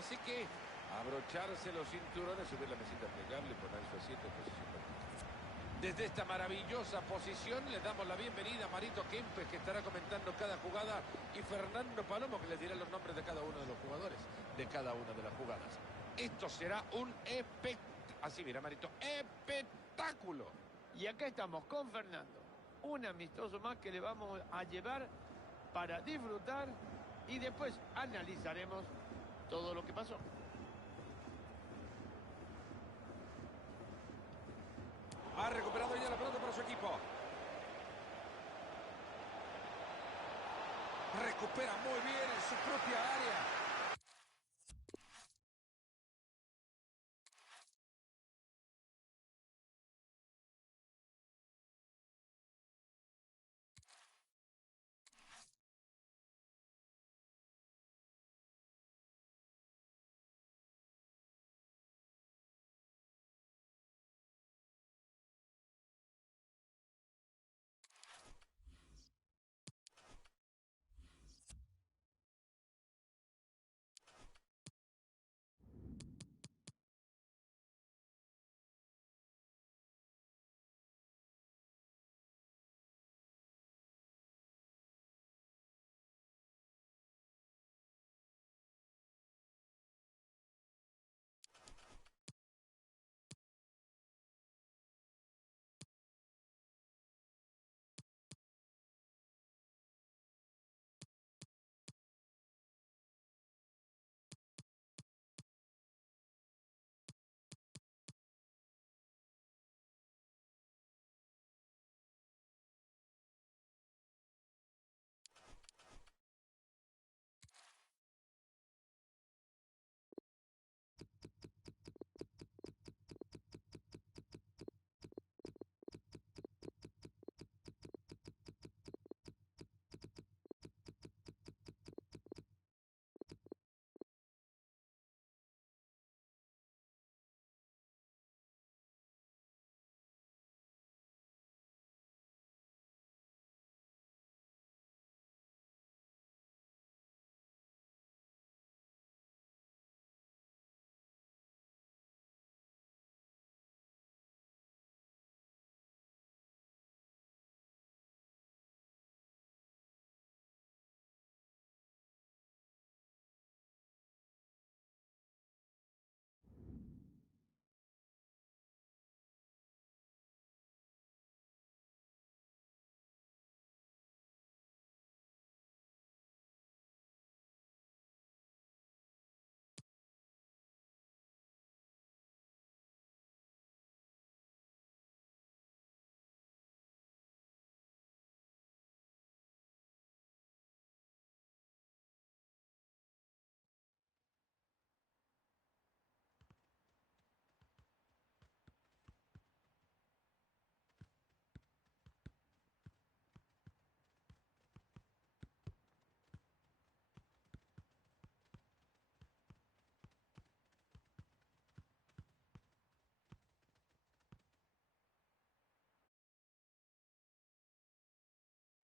así que abrocharse los cinturones, subir la mesita plegable, poner su asiento en posición vertical. Desde esta maravillosa posición le damos la bienvenida a Marito Kempes, que estará comentando cada jugada, y Fernando Palomo, que les dirá los nombres de cada uno de los jugadores, de cada una de las jugadas. Esto será un espectáculo. Así mira, Marito, espectáculo. Y acá estamos con Fernando. Un amistoso más que le vamos a llevar para disfrutar y después analizaremos todo lo que pasó. Ha recuperado ya la pelota para su equipo. Recupera muy bien en su propia área.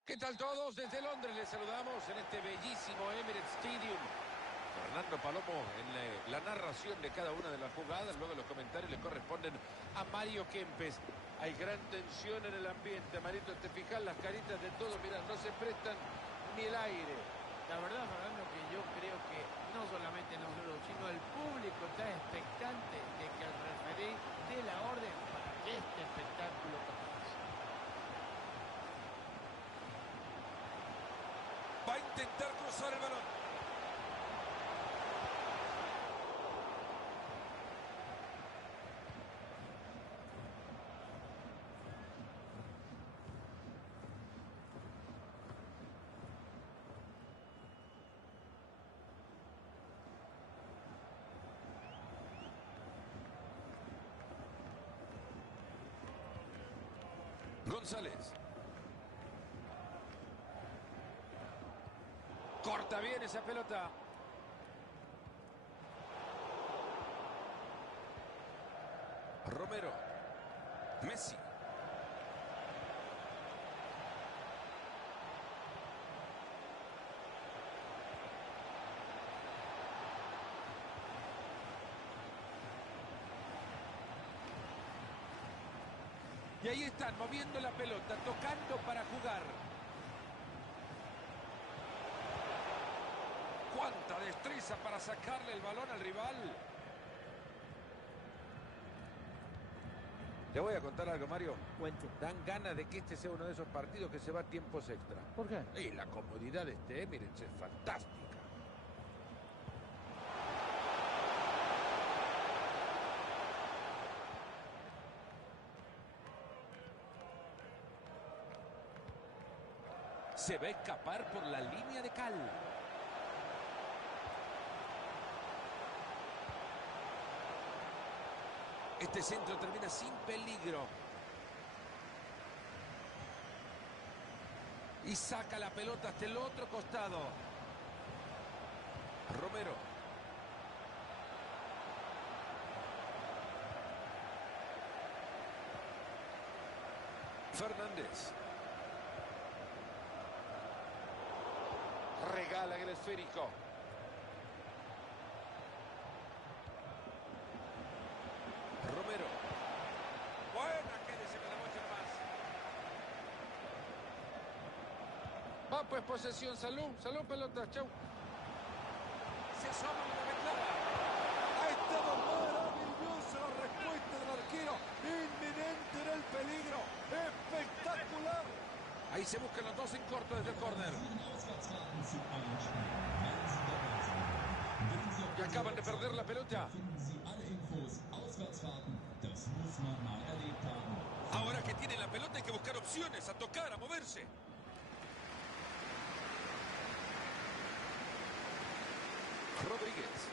¿Qué tal todos? Desde Londres les saludamos en este bellísimo Emirates Stadium. Fernando Palomo en la narración de cada una de las jugadas. Luego los comentarios le corresponden a Mario Kempes. Hay gran tensión en el ambiente. Marito, te fijas las caritas de todos. Mirá, no se prestan ni el aire. La verdad, Fernando, que yo creo que no solamente nosotros, sino el público está expectante de que el referee dé la orden para que este espectáculo comience. Va a intentar cruzar el balón. González. Corta bien esa pelota. Romero. Messi. Y ahí están, moviendo la pelota, tocando para jugar. ¡Cuánta destreza para sacarle el balón al rival! Te voy a contar algo, Mario. Cuente. Dan ganas de que este sea uno de esos partidos que se va a tiempos extra. ¿Por qué? Y la comodidad de este Emirates es fantástica. Se va a escapar por la línea de cal. Este centro termina sin peligro. Y saca la pelota hasta el otro costado. Romero. Fernández. Regala el esférico. Romero. Buena, quédese con la bocha nomás. Va pues posesión, salud, salud pelota, chau. Se asoma la reclama. Ha estado maravillosa la respuesta del arquero. Inminente era el peligro. Espectacular. Ahí se buscan los dos en corto desde el córner. Y acaban de perder la pelota. Ahora que tienen la pelota hay que buscar opciones, a tocar, a moverse. Rodríguez.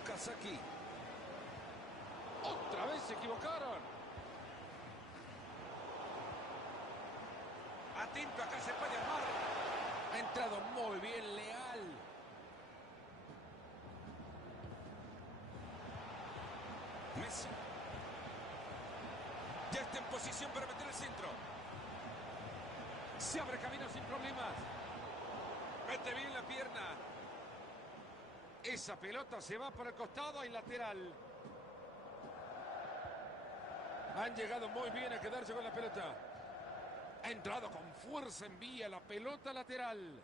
Okazaki. Otra vez se equivocaron. Atento, acá se puede armar. Ha entrado muy bien Leal. Messi. Ya está en posición para meter el centro. Se abre camino sin problemas. Mete bien la pierna. Esa pelota se va para el costado y lateral. Han llegado muy bien a quedarse con la pelota. Ha entrado con fuerza en vía la pelota lateral.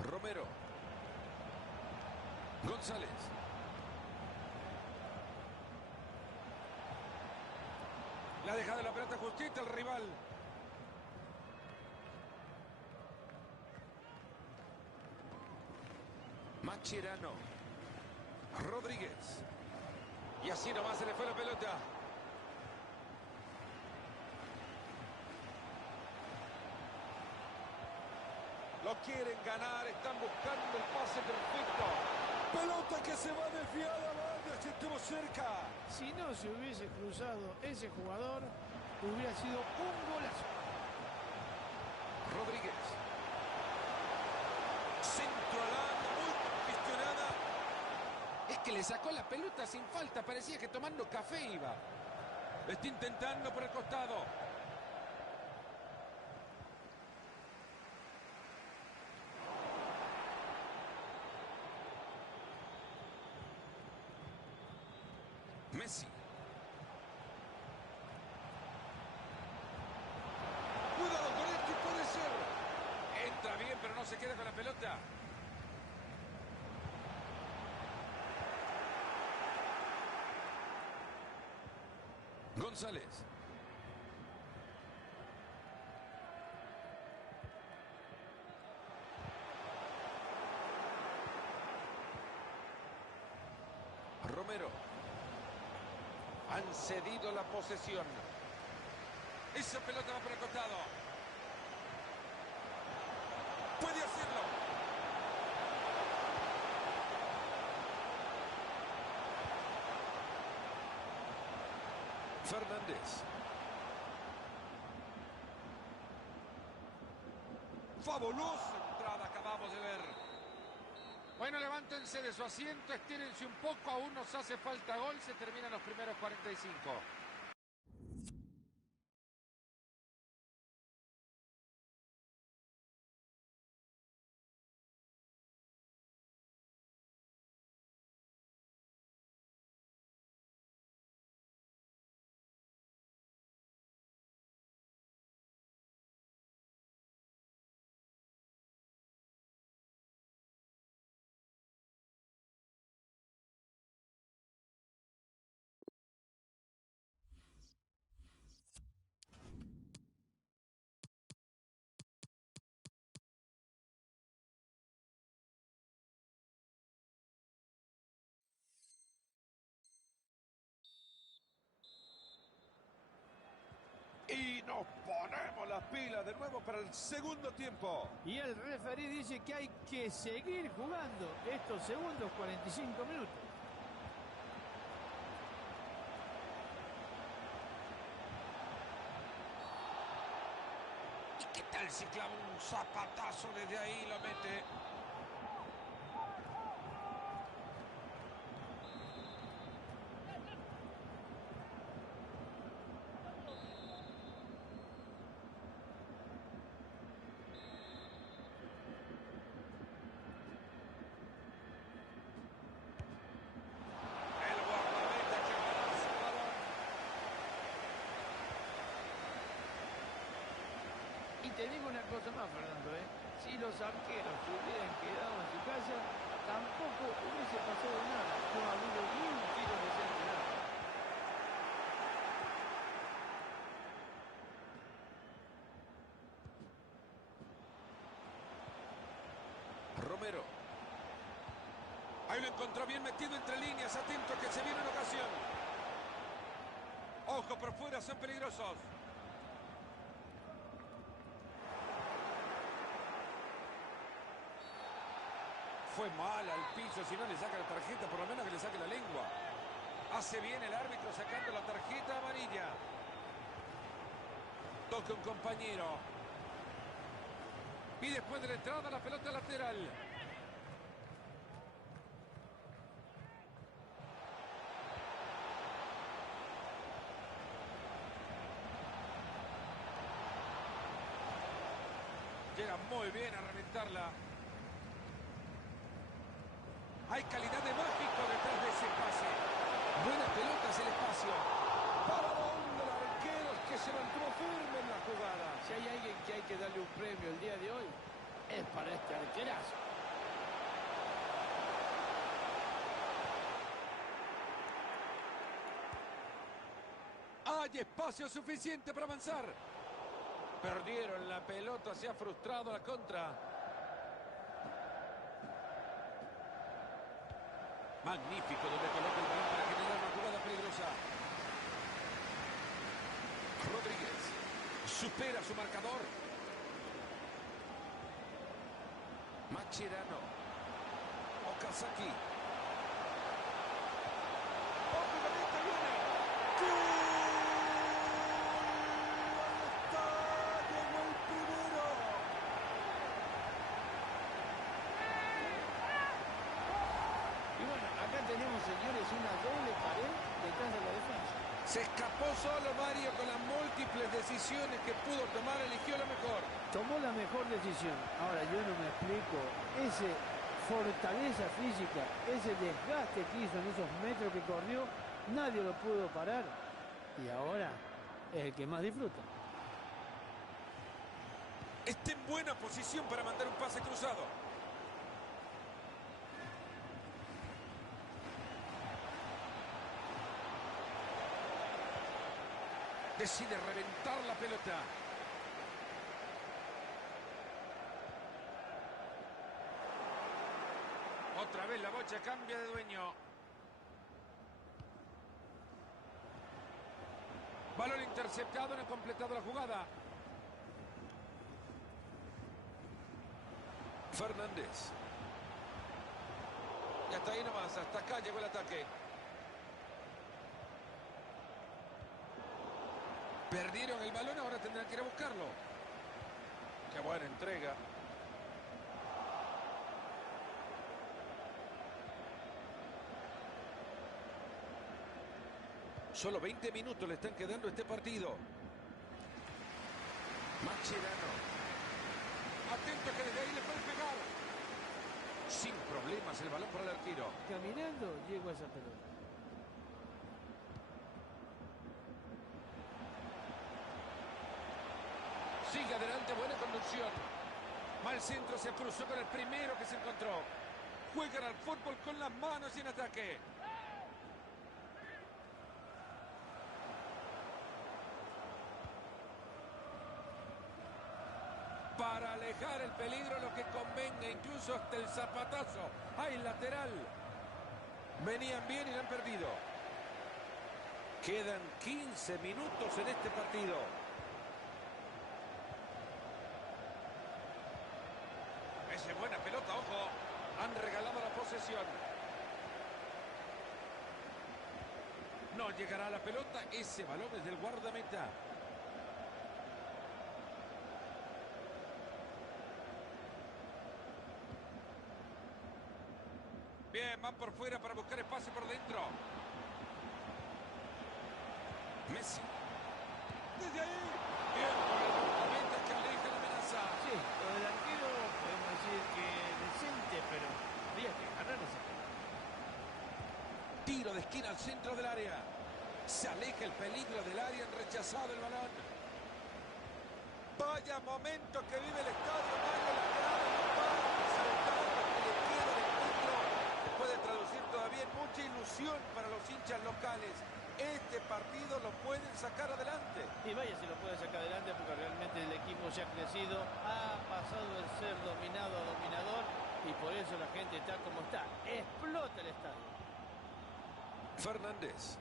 Romero. González. Le ha dejado la pelota justita al rival. Mascherano. Rodríguez. Y así nomás se le fue la pelota. Lo quieren ganar, están buscando el pase perfecto. Pelota que se va desviada, vaya, si estuvo cerca. Si no se hubiese cruzado ese jugador, hubiera sido un golazo. Rodríguez. Centro al área, muy congestionada. Es que le sacó la pelota sin falta, parecía que tomando café iba. Lo está intentando por el costado. Messi. Cuidado con esto, puede ser. Entra bien, pero no se queda con la pelota. González. Romero. Han cedido la posesión. Esa pelota va por el costado. Puede hacerlo. Fernández. Fabulosa entrada acabamos de ver. Bueno, levántense de su asiento, estírense un poco, aún nos hace falta gol, se terminan los primeros 45. Nos ponemos las pilas de nuevo para el segundo tiempo. Y el referee dice que hay que seguir jugando estos segundos 45 minutos. ¿Y qué tal si clava un zapatazo desde ahí y lo mete? Y te digo una cosa más, Fernando, ¿eh? Si los arqueros se hubieran quedado en su casa, tampoco hubiese pasado nada. No ha habido ni un tiro de centro. Romero. Ahí lo encontró bien metido entre líneas. Atento que se viene una ocasión. Ojo por fuera, son peligrosos. Fue mal al piso, si no le saca la tarjeta, por lo menos que le saque la lengua. Hace bien el árbitro sacando la tarjeta amarilla. Toca un compañero. Y después de la entrada, la pelota lateral. Llega muy bien a reventarla. Hay calidad de mágico detrás de ese pase. Buenas pelotas el espacio. ¿Para dónde el arquero que se mantuvo firme en la jugada? Si hay alguien que hay que darle un premio el día de hoy, es para este arquerazo. Hay espacio suficiente para avanzar. Perdieron la pelota, se ha frustrado la contra. Magnífico donde coloca el balón para generar una jugada peligrosa. Rodríguez supera su marcador. Mascherano. Okazaki. ¡Rápidamente viene! ¡Gol! ¡Ahí está! ¡Llegó el primero! Y bueno, acá tenemos, señores, una doble pared detrás de la defensa. Se escapó solo Mario con las múltiples decisiones que pudo tomar, eligió lo mejor. Tomó la mejor decisión. Ahora, yo no me explico. Ese fortaleza física, ese desgaste que hizo en esos metros que corrió, nadie lo pudo parar. Y ahora es el que más disfruta. Está en buena posición para mandar un pase cruzado. Decide reventar la pelota. Otra vez la bocha cambia de dueño. Balón interceptado, no ha completado la jugada. Fernández. Y hasta ahí nomás, hasta acá llegó el ataque. Perdieron el balón, ahora tendrán que ir a buscarlo. Qué buena entrega. Solo 20 minutos le están quedando a este partido. Mascherano. Atento que desde ahí le pueden pegar. Sin problemas el balón para el arquero. Caminando llegó a esa pelota. Sigue adelante, buena conducción. Mal centro, se cruzó con el primero que se encontró. Juegan al fútbol con las manos y en ataque. Para alejar el peligro, lo que convenga, incluso hasta el zapatazo. ¡Ay, lateral! Venían bien y lo han perdido. Quedan 15 minutos en este partido. posesión. No llegará a la pelota. Ese balón es del guardameta. Bien, van por fuera para buscar espacio por dentro. Messi. Desde ahí. Bien, por el guardameta que aleja la amenaza. Sí, lo del arquero podemos decir que decente, pero había que ganar esa pelota. Tiro de esquina al centro del área. Se aleja el peligro del área, han rechazado el balón. Vaya momento que vive el estadio, Mario. La grada no para de saltar hasta que le queda el encuentro. Se puede traducir todavía en mucha ilusión para los hinchas locales. Este partido lo pueden sacar adelante. Y vaya si lo puede sacar adelante porque realmente el equipo se ha crecido, ha pasado de ser dominado a dominador y por eso la gente está como está. Explota el estadio. Fernández.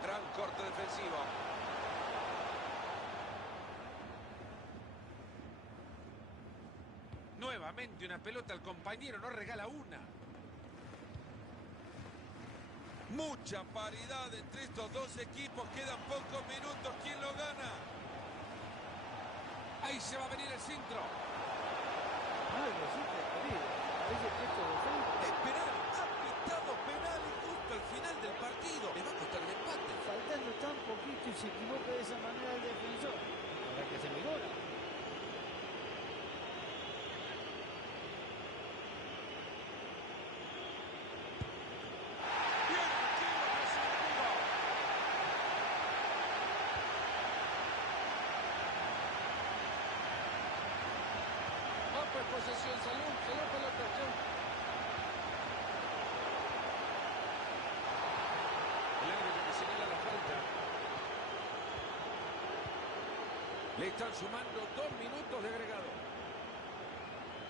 Gran corte defensivo. Nuevamente una pelota al compañero, no regala una. Mucha paridad entre estos dos equipos, quedan pocos minutos, ¿quién lo gana? Ahí se va a venir el centro. Algo sí preferido. Parece que esto es defensa. Es penal, ha pitado penal y justo al final del partido. Le va a costar el empate. Faltando tan poquito y se equivoca de esa manera el defensor. Habrá que hacer el gol. Bien, tranquilo, no se detuvo. Va por posesión, salud pelota. El árbitro que señala la falta. Le están sumando 2 minutos de agregado.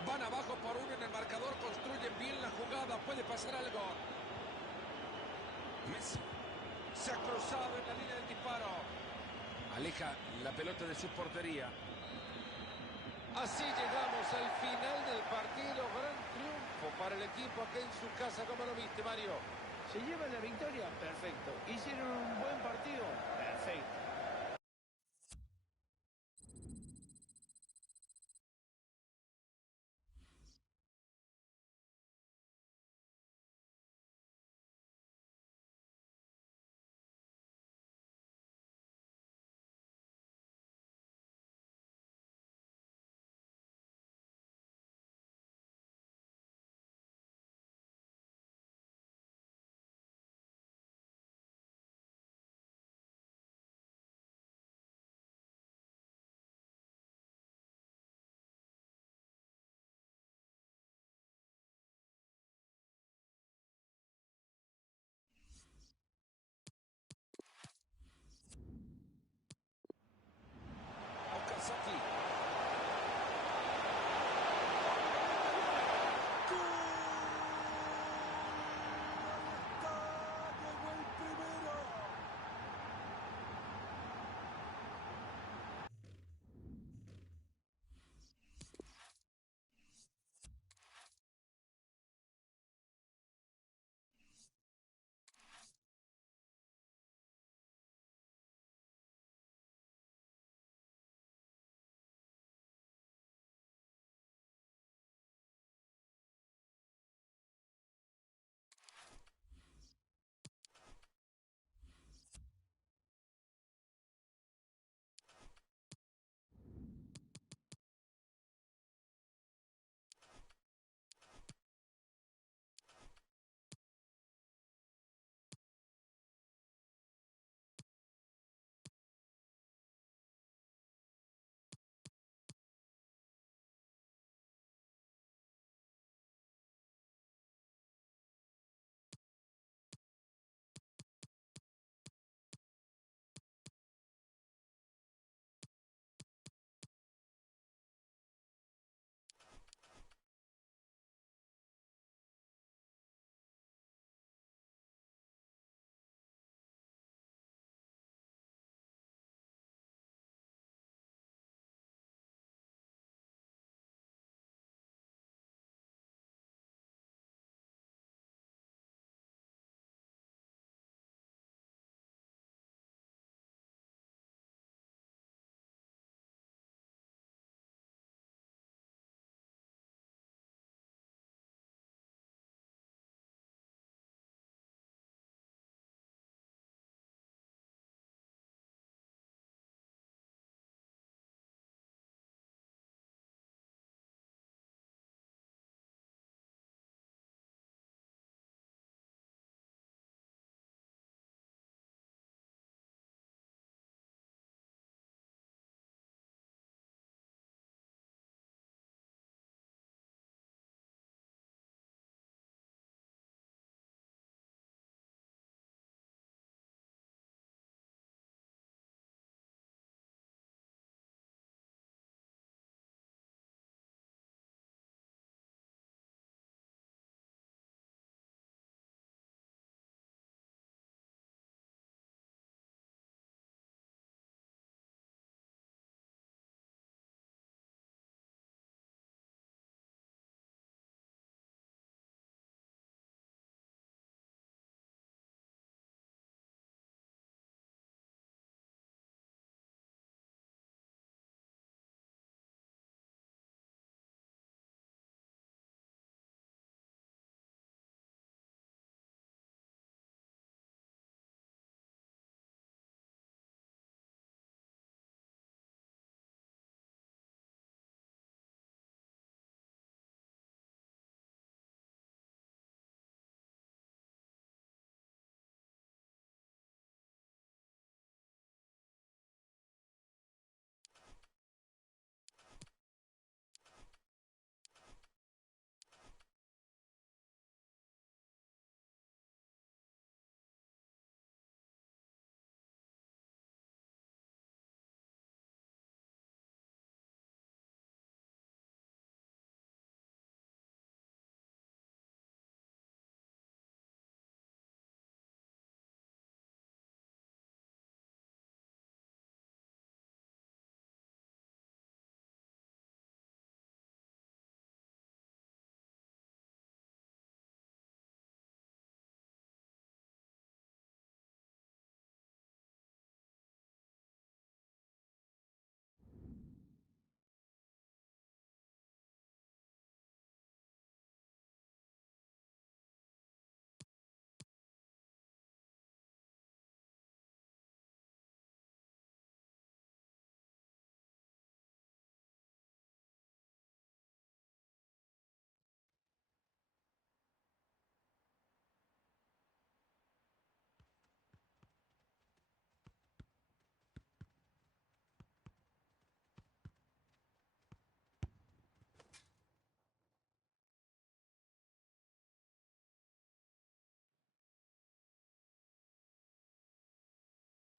Van abajo por uno en el marcador, construyen bien la jugada, puede pasar algo. Messi se ha cruzado en la línea del disparo. Aleja la pelota de su portería. Así llegamos al final del partido. Gran triunfo para el equipo aquí en su casa. ¿Cómo lo viste, Mario? ¿Se lleva la victoria? Perfecto. ¿Hicieron un buen partido? Perfecto.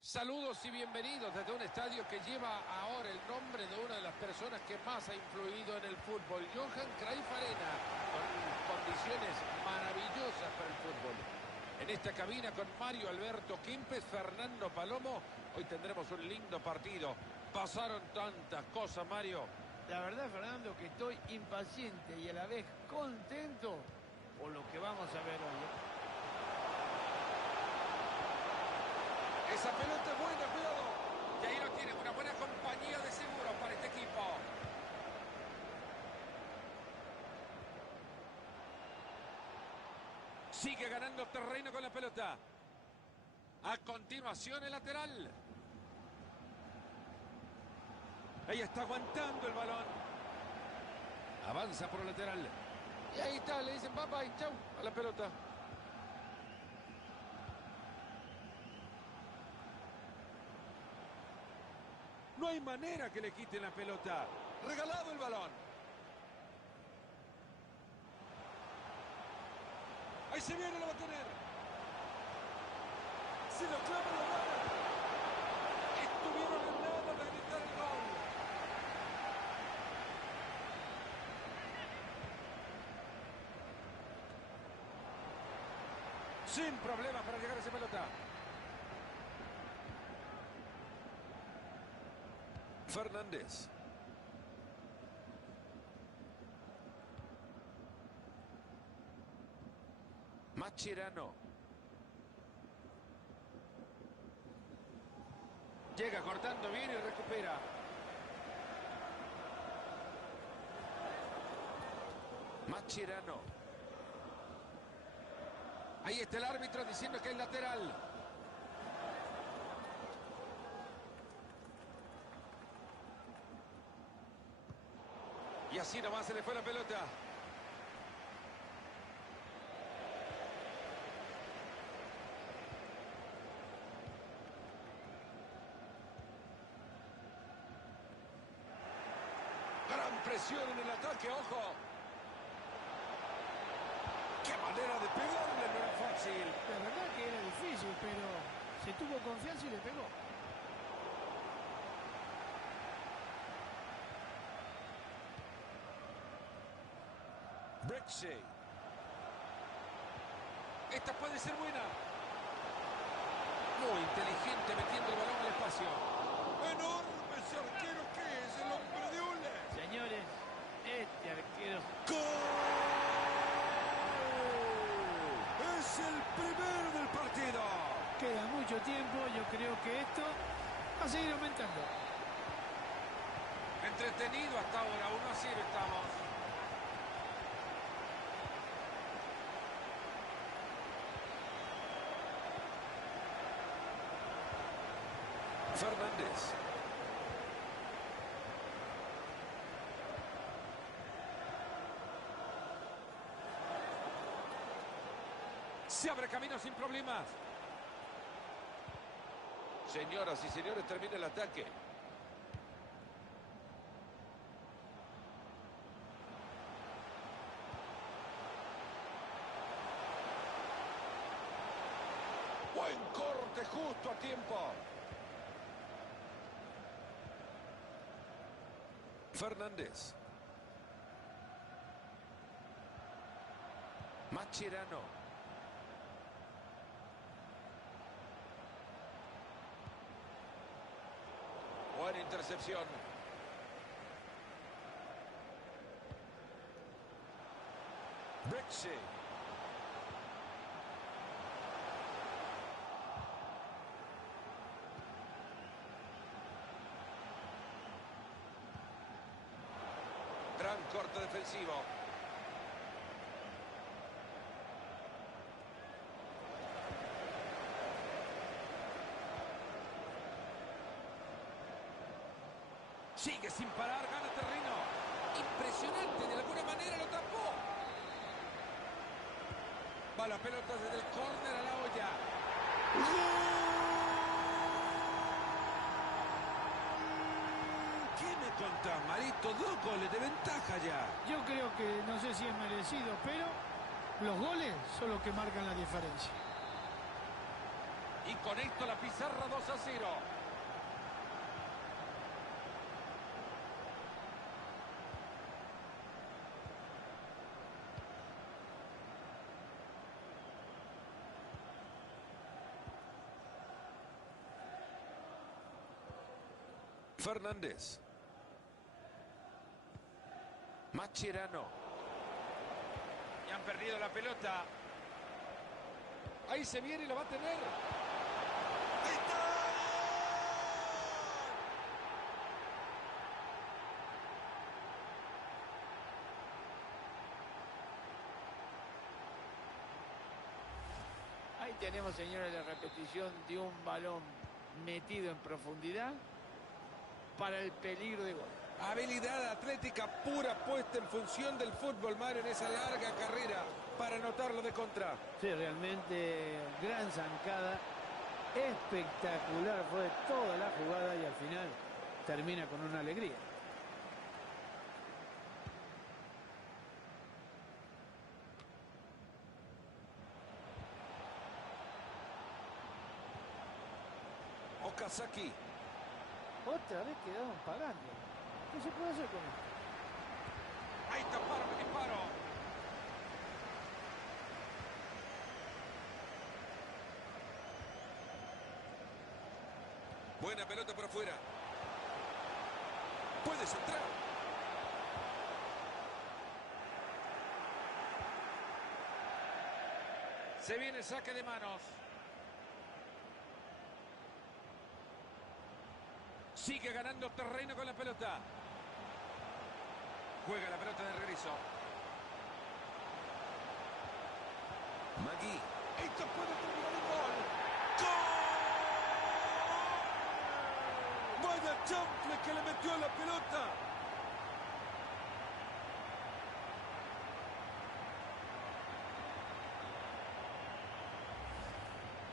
Saludos y bienvenidos desde un estadio que lleva ahora el nombre de una de las personas que más ha influido en el fútbol, Johan Cruyff Arena, con condiciones maravillosas para el fútbol. En esta cabina con Mario Alberto Kempes, Fernando Palomo, hoy tendremos un lindo partido. Pasaron tantas cosas, Mario. La verdad, Fernando, que estoy impaciente y a la vez contento por lo que vamos a ver hoy. Esa pelota es buena, cuidado. Y ahí lo tiene, una buena compañía de seguros para este equipo. Sigue ganando terreno con la pelota. A continuación el lateral. Ahí está aguantando el balón. Avanza por el lateral. Y ahí está, le dicen papá y chau a la pelota. No hay manera que le quiten la pelota. Regalado el balón. Ahí se viene, lo va a tener. Se lo clava la mano. Estuvieron en nada de gritar el gol. Sin problemas para llegar a esa pelota. Fernández. Mascherano. Llega cortando bien y recupera. Mascherano. Ahí está el árbitro diciendo que es lateral. Y así nomás se le fue la pelota. Gran presión en el ataque, ojo. ¡Qué manera de pegarle! No era fácil. La verdad que era difícil, pero se tuvo confianza y le pegó. Brexey. Esta puede ser buena. Muy inteligente metiendo el balón al espacio. Enorme ese arquero que es el hombre de hule. Señores, este arquero... ¡Gol! Es el primero del partido. Queda mucho tiempo, yo creo que esto va a seguir aumentando. Entretenido hasta ahora, 1-0 estamos. Fernández. Se abre camino sin problemas. Señoras y señores, termina el ataque. Buen corte justo a tiempo. Fernández. Mascherano. Buena intercepción. Brexey. Gran corte defensivo. Sigue sin parar, gana terreno. Impresionante, de alguna manera lo tapó. Va la pelota desde el córner a la olla. ¿Qué me contás, Marito? 2 goles de ventaja ya. Yo creo que, no sé si es merecido, pero los goles son los que marcan la diferencia. Y con esto la pizarra 2-0. Fernández. Mascherano. Y han perdido la pelota. Ahí se viene y lo va a tener. Ahí tenemos, señores, la repetición de un balón metido en profundidad para el peligro de gol. Habilidad atlética pura puesta en función del fútbol, Mario, en esa larga carrera para anotarlo de contra. Sí, realmente gran zancada. Espectacular fue toda la jugada y al final termina con una alegría. Okazaki. Otra vez quedaron pagando. ¿Qué se puede hacer con esto? Ahí taparon el disparo. Buena pelota por afuera. Puede centrar. Se viene el saque de manos. Sigue ganando terreno con la pelota. Juega la pelota de regreso. Magui. Esto puede terminar en gol. Vaya chanfle que le metió a la pelota.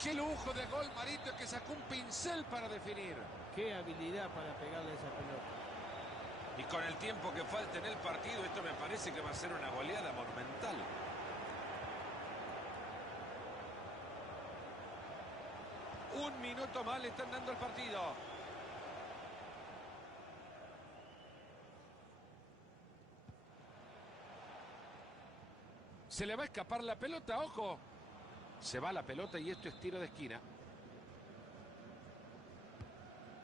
Qué lujo de gol, Marito, que sacó un pincel para definir. Qué habilidad para pegarle esa pelota. Y con el tiempo que falta en el partido, esto me parece que va a ser una goleada monumental. Un minuto más le están dando el partido. Se le va a escapar la pelota, ojo. Se va la pelota y esto es tiro de esquina.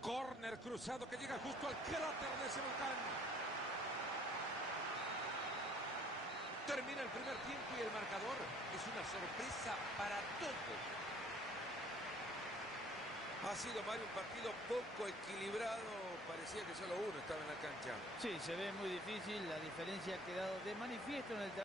Córner cruzado que llega justo al cráter de ese volcán. Termina el primer tiempo y el marcador es una sorpresa para todos. Ha sido, Mario, un partido poco equilibrado. Parecía que solo uno estaba en la cancha. Sí, se ve muy difícil. La diferencia ha quedado de manifiesto en el terreno.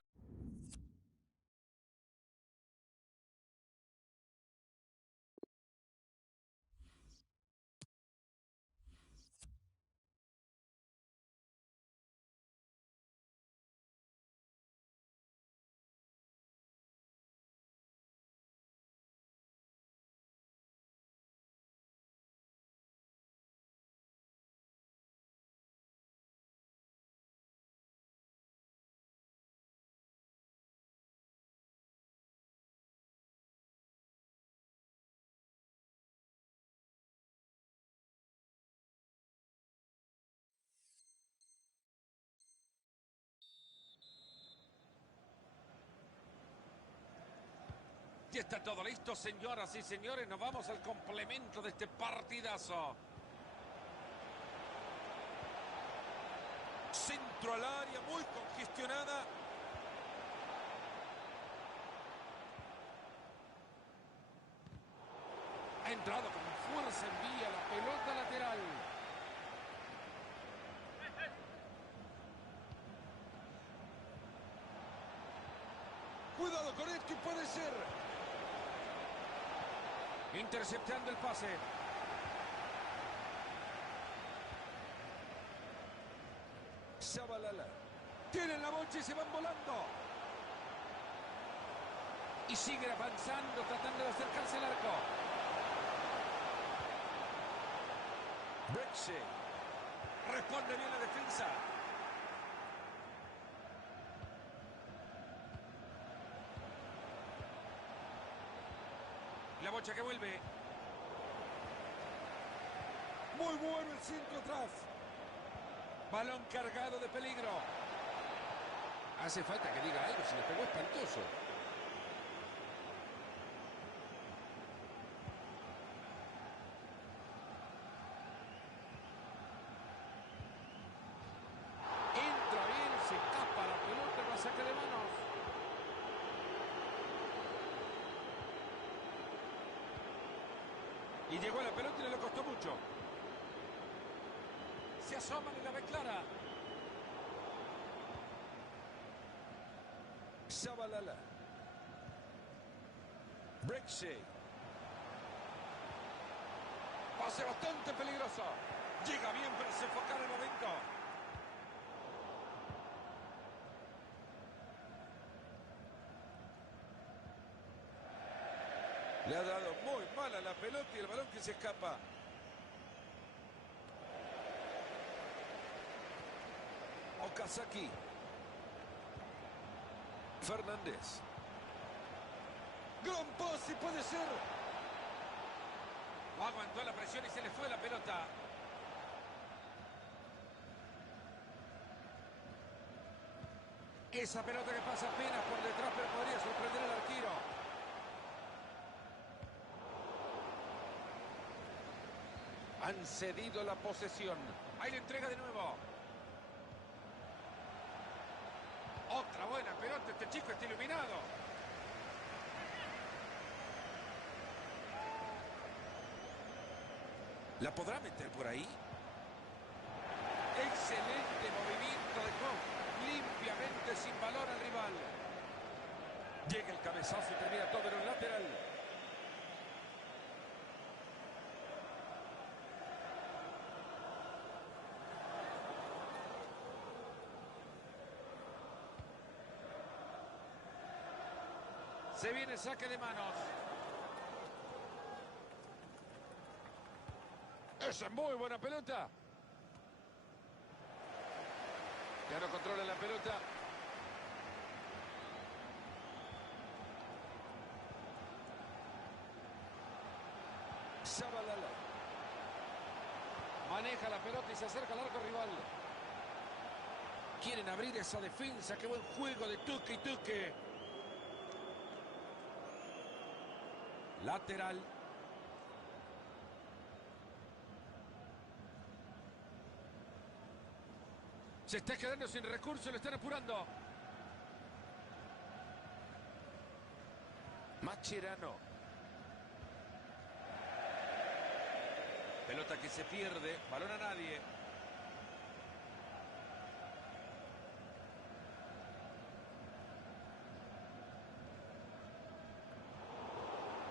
Ya está todo listo, señoras y señores. Nos vamos al complemento de este partidazo. Centro al área, muy congestionada. Ha entrado con fuerza, envía la pelota lateral. Cuidado con esto y puede ser. Interceptando el pase. Shabalala. Tienen la bocha y se van volando. Y siguen avanzando, tratando de acercarse al arco. Breche. Responde bien la defensa. La bocha que vuelve. Muy bueno el centro atrás. Balón cargado de peligro. Hace falta que diga algo, se le pegó espantoso. Entra bien, se escapa la pelota, va a saque de manos. Y llegó a la pelota y no le costó mucho. Se asoman y la ve clara. Shabalala. Brexhay. Pase bastante peligroso. Llega bien para sofocar el momento. Le ha dado muy mal a la pelota y el balón que se escapa. Okazaki. Fernández. Gran pase, puede ser. Aguantó la presión y se le fue la pelota. Esa pelota que pasa apenas por detrás, pero podría sorprender al arquero. Han cedido la posesión. Ahí le entrega de nuevo. Otra buena pelota, este chico está iluminado. ¿La podrá meter por ahí? Excelente movimiento de Koch. Limpiamente, sin valor al rival. Llega el cabezazo y termina todo en un lateral. Se viene el saque de manos. Esa es muy buena pelota. Ya no controla la pelota. Shabalala. Maneja la pelota y se acerca al arco rival. Quieren abrir esa defensa. Qué buen juego de Tuque y Tuque. Lateral. Se está quedando sin recursos, lo están apurando. Mascherano. Pelota que se pierde, balón a nadie.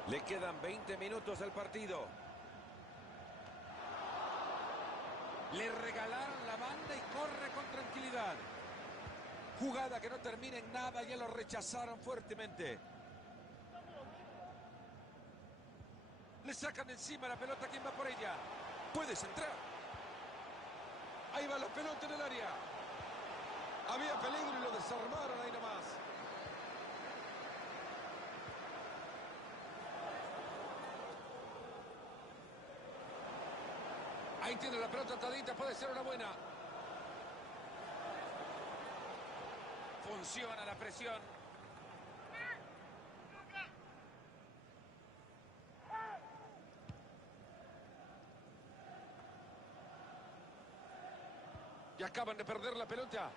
Le quedan 20 minutos al partido. Le regalaron la banda y corre con tranquilidad. Jugada que no termina en nada, ya lo rechazaron fuertemente. Le sacan de encima la pelota, ¿quién va por ella? Puedes entrar. Ahí va la pelota en el área. Había peligro y lo desarmaron ahí nomás. Ahí tiene la pelota atadita, puede ser una buena. Funciona la presión. Y acaban de perder la pelota.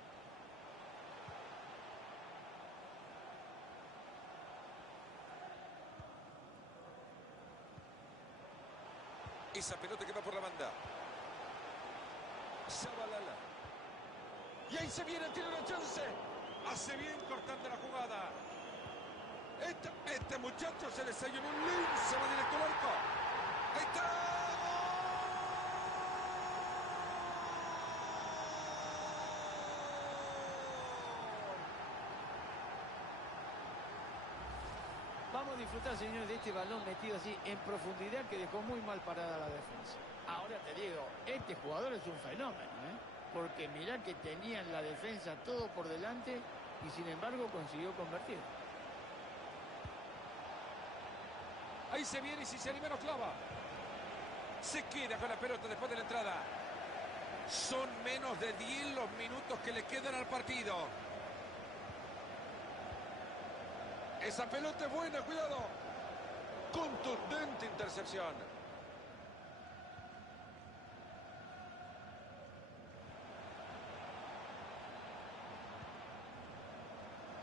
Esa pelota que va por la banda. Shabalala. Y ahí se viene, tiene una chance. Hace bien cortando la jugada. Este muchacho se le salió en un lince, va directo al arco. ¡Ahí está! Vamos a disfrutar, señores, de este balón metido así en profundidad que dejó muy mal parada la defensa. Ahora te digo, este jugador es un fenómeno, ¿eh? Porque mirá que tenía en la defensa todo por delante y sin embargo consiguió convertir. Ahí se viene y si se anima lo clava. Se queda con la pelota después de la entrada. Son menos de 10 los minutos que le quedan al partido. Esa pelota es buena, cuidado. Contundente intercepción.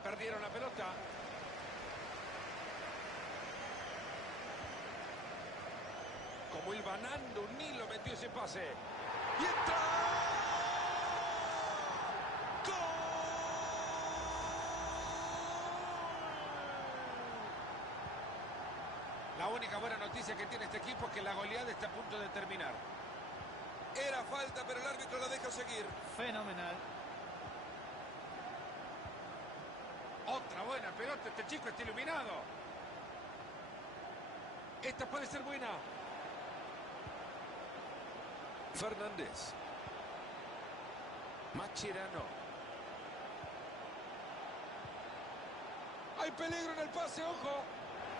Perdieron la pelota. Como hilvanando un hilo metió ese pase. ¡Y entra! ¡Gol! La única buena noticia que tiene este equipo es que la goleada está a punto de terminar. Era falta, pero el árbitro la deja seguir. Fenomenal. Otra buena pelota, este chico está iluminado. Esta puede ser buena. Fernández. Mascherano. Hay peligro en el pase, ojo.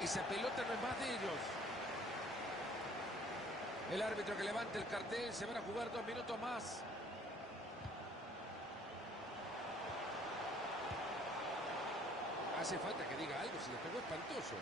Esa pelota no es más de ellos. El árbitro que levanta el cartel, se van a jugar 2 minutos más. Hace falta que diga algo, si le pegó espantoso.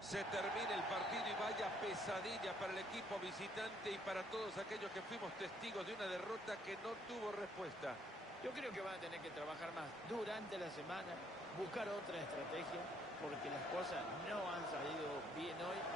Se termina el partido y vaya pesadilla para el equipo visitante y para todos aquellos que fuimos testigos de una derrota que no tuvo respuesta. Yo creo que van a tener que trabajar más durante la semana, buscar otra estrategia, porque las cosas no han salido bien hoy